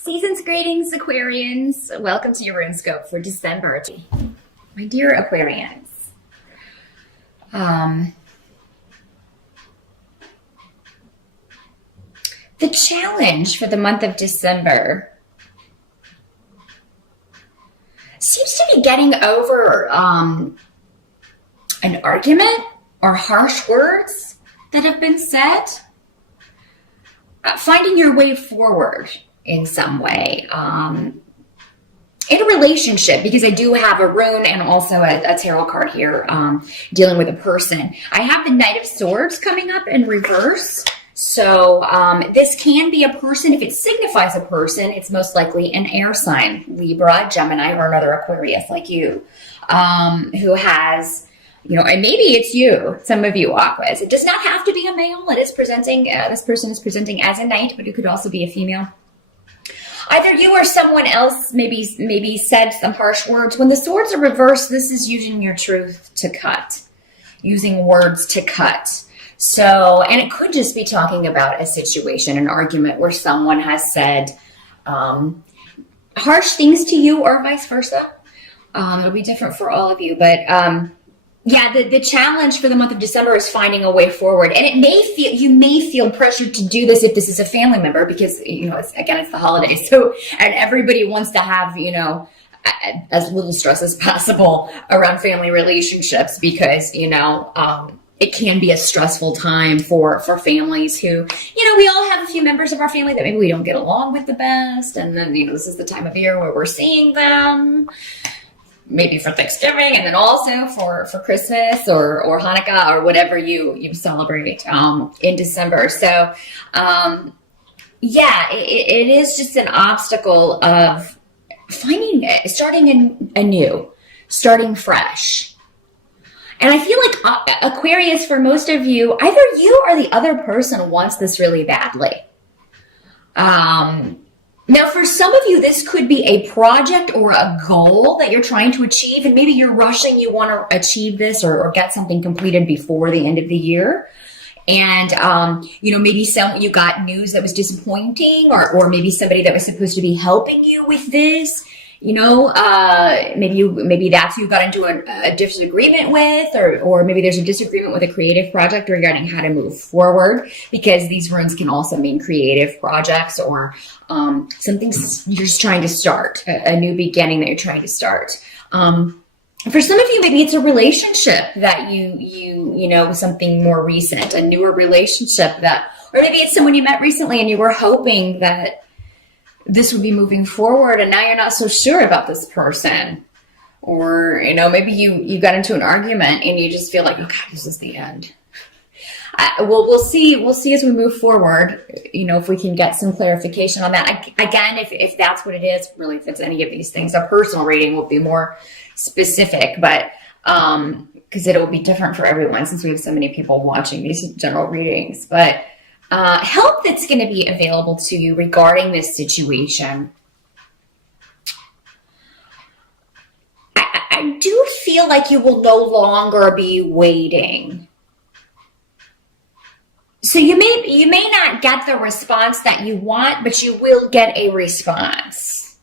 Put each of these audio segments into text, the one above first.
Season's greetings, Aquarians. Welcome to your rune scope for December. My dear Aquarians. The challenge for the month of December seems to be getting over an argument or harsh words that have been said. Finding your way forward in some way, in a relationship, because I do have a rune and also a tarot card here dealing with a person. I have the Knight of Swords coming up in reverse. So this can be a person. If it signifies a person, it's most likely an air sign, Libra, Gemini, or another Aquarius like you, who has, and maybe it's you, some of you Aquas. It does not have to be a male. It is presenting, this person is presenting as a knight, but it could also be a female. Either you or someone else maybe said some harsh words. When the swords are reversed, this is using your truth to cut, using words to cut. So, and it could just be talking about a situation, an argument where someone has said harsh things to you or vice versa. It'll be different for all of you, but yeah, the challenge for the month of December is finding a way forward. And you may feel pressured to do this if this is a family member, because, it's the holidays. So, and everybody wants to have, as little stress as possible around family relationships, because, it can be a stressful time for families who, we all have a few members of our family that maybe we don't get along with the best. And then, this is the time of year where we're seeing them, maybe for Thanksgiving, and then also for Christmas or Hanukkah or whatever you celebrate in December. So, it is just an obstacle of starting anew, starting fresh. And I feel like Aquarius, for most of you, either you or the other person wants this really badly. Now, for some of you, this could be a project or a goal that you're trying to achieve, and maybe you're rushing, you want to achieve this or get something completed before the end of the year. And, maybe you got news that was disappointing, or maybe somebody that was supposed to be helping you with this, maybe that's who you got into a disagreement with, or maybe there's a disagreement with a creative project regarding how to move forward, because these runes can also mean creative projects or something you're just trying to start, a new beginning that you're trying to start. For some of you, maybe it's a relationship that something more recent, a newer relationship or maybe it's someone you met recently and you were hoping that this would be moving forward, and now you're not so sure about this person. Or, maybe you got into an argument and you just feel like, okay, this is the end. We'll see as we move forward, if we can get some clarification on that. Again, if that's what it is, really, if it's any of these things, a personal reading will be more specific, but because it will be different for everyone since we have so many people watching these general readings. But help that's going to be available to you regarding this situation. I do feel like you will no longer be waiting. So you may not get the response that you want, but you will get a response.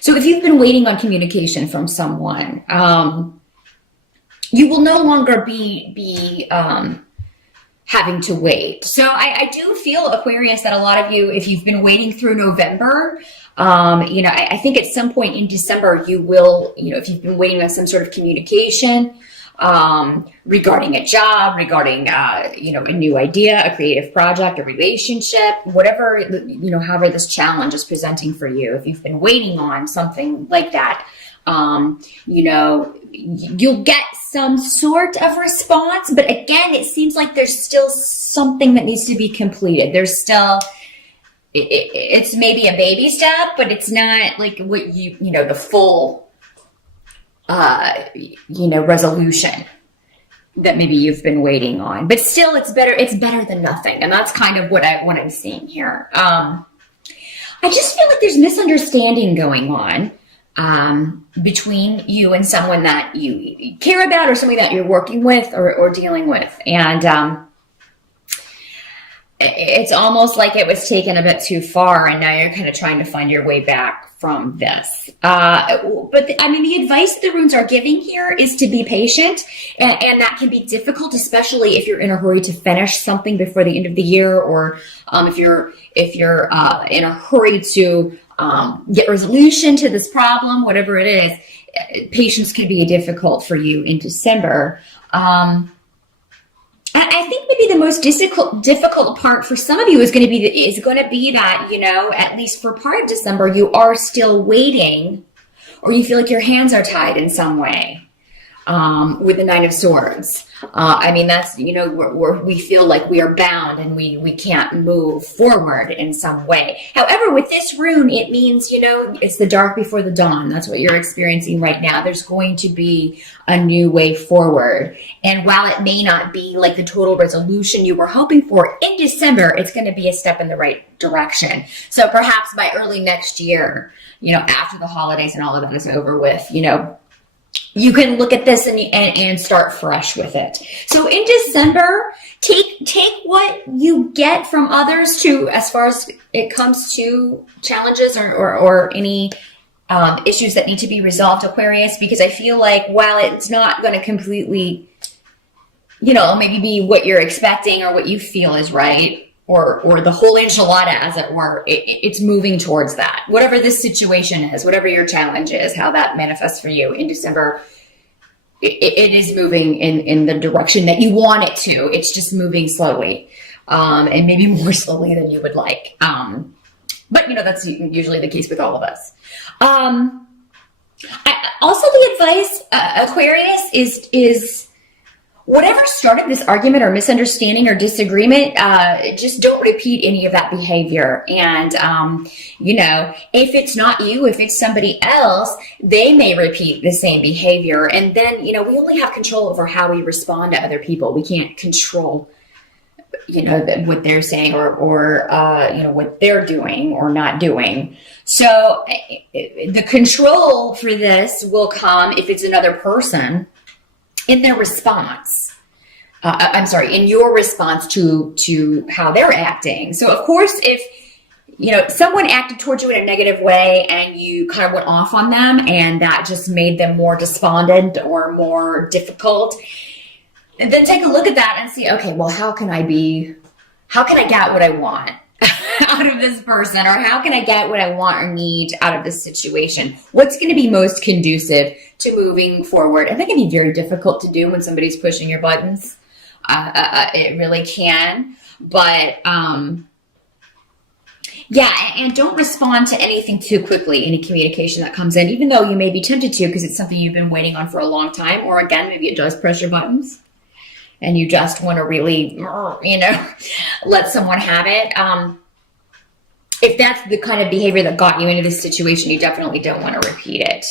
So if you've been waiting on communication from someone, you will no longer be having to wait. So I do feel, Aquarius, that a lot of you, if you've been waiting through November, I think at some point in December, you will, if you've been waiting on some sort of communication regarding a job, regarding, a new idea, a creative project, a relationship, whatever, however this challenge is presenting for you, if you've been waiting on something like that, you'll get some sort of response, but again, it seems like there's still something that needs to be completed. There's still, it's maybe a baby step, but it's not like what the full, resolution that maybe you've been waiting on, but still it's better than nothing. And that's kind of what I'm seeing here. I just feel like there's misunderstanding going on between you and someone that you care about, or somebody that you're working with or dealing with. And it's almost like it was taken a bit too far, and now you're kind of trying to find your way back from this. I mean, the advice the runes are giving here is to be patient, and that can be difficult, especially if you're in a hurry to finish something before the end of the year, or if you're in a hurry to get resolution to this problem, whatever it is. Patience can be difficult for you in December. I think maybe the most difficult part for some of you is going to be that, you know, at least for part of December, you are still waiting, or you feel like your hands are tied in some way, with the Nine of Swords. I mean, that's, you know, we feel like we are bound and we can't move forward in some way. However, with this rune, it means, you know, it's the dark before the dawn. That's what you're experiencing right now. There's going to be a new way forward. And while it may not be like the total resolution you were hoping for in December, it's going to be a step in the right direction. So perhaps by early next year, you know, after the holidays and all of that is over with, you know, you can look at this and start fresh with it. So in December, take what you get from others to, as far as it comes to challenges or any issues that need to be resolved, Aquarius, because I feel like while it's not going to completely, you know, maybe be what you're expecting or what you feel is right, or the whole enchilada, as it were, it's moving towards that. Whatever this situation is, whatever your challenge is, how that manifests for you in December, it is moving in the direction that you want it to. It's just moving slowly, and maybe more slowly than you would like. But, you know, that's usually the case with all of us. Also, the advice, Aquarius, is whatever started this argument or misunderstanding or disagreement, just don't repeat any of that behavior. And, you know, if it's not you, if it's somebody else, they may repeat the same behavior. And then, you know, we only have control over how we respond to other people. We can't control, you know, what they're saying or you know, what they're doing or not doing. So the control for this will come if it's another person in their response. In your response to how they're acting. So of course, if, you know, someone acted towards you in a negative way and you kind of went off on them and that just made them more despondent or more difficult, and then take a look at that and see, okay, well, how can I get what I want out of this person? Or how can I get what I want or need out of this situation? What's going to be most conducive to moving forward? And that can be very difficult to do when somebody's pushing your buttons. It really can. But, yeah, and don't respond to anything too quickly, any communication that comes in, even though you may be tempted to because it's something you've been waiting on for a long time. Or again, maybe it does press your buttons and you just want to really, you know, let someone have it. If that's the kind of behavior that got you into this situation, you definitely don't want to repeat it.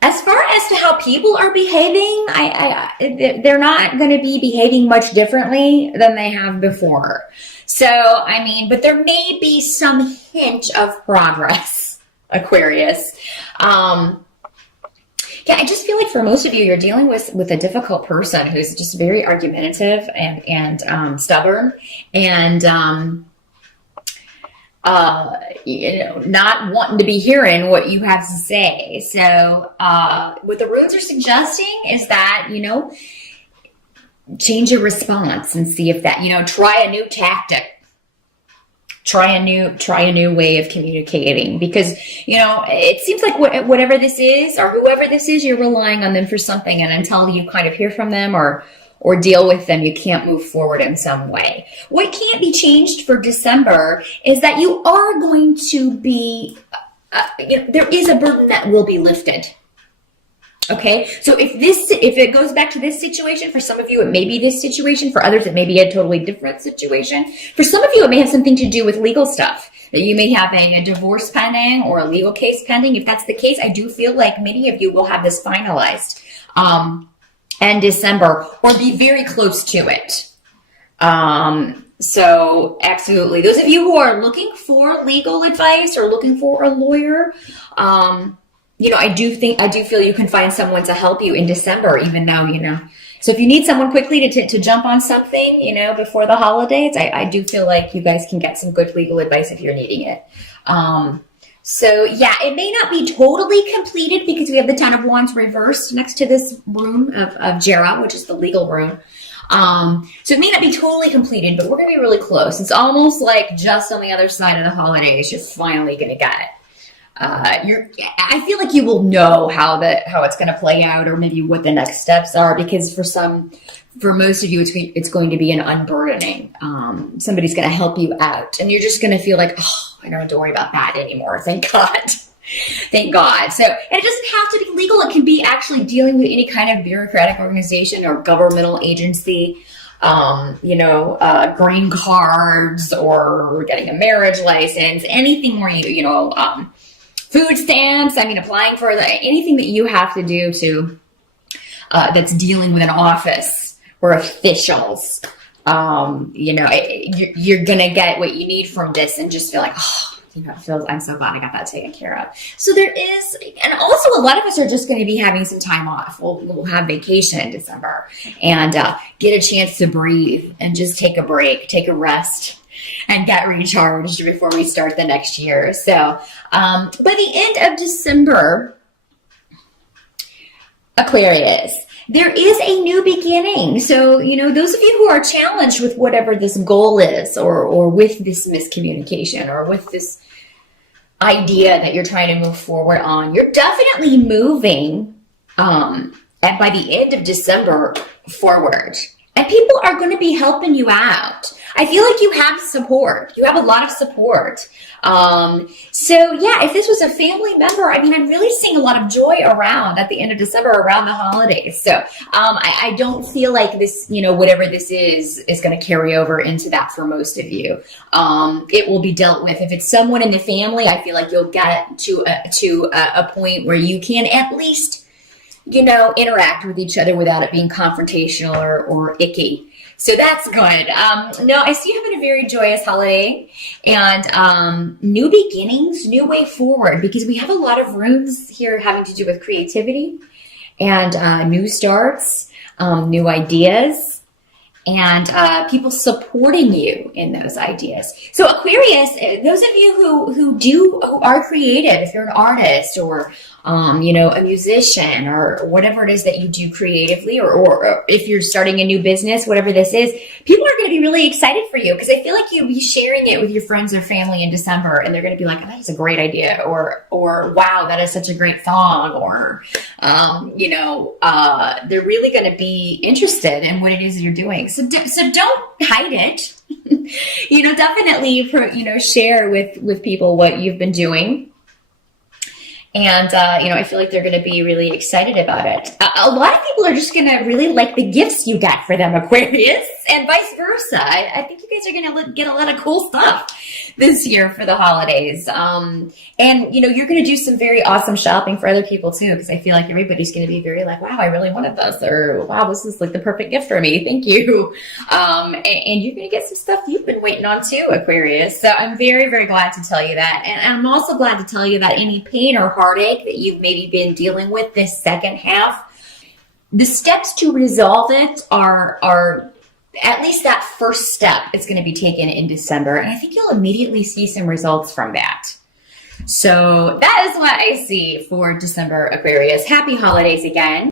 As far as to how people are behaving, they're not going to be behaving much differently than they have before. So, I mean, but there may be some hint of progress, Aquarius. Yeah, I just feel like for most of you, you're dealing with a difficult person who's just very argumentative and stubborn and, you know, not wanting to be hearing what you have to say. So, what the runes are suggesting is that, you know, change your response and see if that, you know, try a new tactic. Try a new way of communicating, because, you know, it seems like whatever this is or whoever this is, you're relying on them for something. And until you kind of hear from them or deal with them, you can't move forward in some way. What can't be changed for December is that you are going to be, you know, there is a burden that will be lifted. Okay, so if it goes back to this situation, for some of you, it may be this situation. For others, it may be a totally different situation. For some of you, it may have something to do with legal stuff, that you may have a divorce pending or a legal case pending. If that's the case, I do feel like many of you will have this finalized in December or be very close to it. So absolutely. Those of you who are looking for legal advice or looking for a lawyer, you know, I do feel you can find someone to help you in December, even though, you know, So if you need someone quickly to jump on something, you know, before the holidays, I do feel like you guys can get some good legal advice if you're needing it. So yeah, it may not be totally completed because we have the Ten of Wands reversed next to this rune of Jera, which is the legal rune. So it may not be totally completed, but we're going to be really close. It's almost like just on the other side of the holidays, you're finally going to get it. I feel like you will know how it's going to play out, or maybe what the next steps are, because for most of you, it's going to be an unburdening. Somebody's going to help you out, and you're just going to feel like, oh, I don't have to worry about that anymore. Thank God. Thank God. So, and it doesn't have to be legal. It can be actually dealing with any kind of bureaucratic organization or governmental agency. Green cards, or getting a marriage license, anything where food stamps. I mean, applying for anything that you have to do that's dealing with an office or officials. You're going to get what you need from this and just feel like, I'm so glad I got that taken care of. So there is, and also a lot of us are just going to be having some time off. We'll have vacation in December and get a chance to breathe and just take a break, take a rest, and get recharged before we start the next year. So by the end of December, Aquarius, there is a new beginning. So, those of you who are challenged with whatever this goal is, or with this miscommunication, or with this idea that you're trying to move forward on, you're definitely moving and by the end of December forward. And people are going to be helping you out. I feel like you have support. You have a lot of support. So yeah, if this was a family member, I'm really seeing a lot of joy around at the end of December, around the holidays. So I don't feel like this, whatever this is going to carry over into that for most of you. It will be dealt with. If it's someone in the family, I feel like you'll get to a point where you can at least, interact with each other without it being confrontational or icky. So that's good. No, I see you having a very joyous holiday, and new beginnings, new way forward, because we have a lot of runes here having to do with creativity and new starts, new ideas, and people supporting you in those ideas. So Aquarius, those of you who are creative, if you're an artist or a musician or whatever it is that you do creatively, or if you're starting a new business, whatever this is, people are going to be really excited for you, because I feel like you'll be sharing it with your friends or family in December, and they're going to be like, oh, that is a great idea, or wow, that is such a great song, or they're really going to be interested in what it is you're doing. So don't hide it. Definitely share with people what you've been doing. And, I feel like they're going to be really excited about it. A lot of people are just going to really like the gifts you got for them, Aquarius, and vice versa. I think you guys are going to get a lot of cool stuff this year for the holidays. You're going to do some very awesome shopping for other people too, because I feel like everybody's going to be very like, wow, I really wanted this, or wow, this is like the perfect gift for me. Thank you. And you're going to get some stuff you've been waiting on too, Aquarius. So I'm very, very glad to tell you that. And I'm also glad to tell you that any pain or heartache that you've maybe been dealing with this second half, the steps to resolve it are at least that first step is going to be taken in December. And I think you'll immediately see some results from that. So that is what I see for December, Aquarius. Happy holidays again.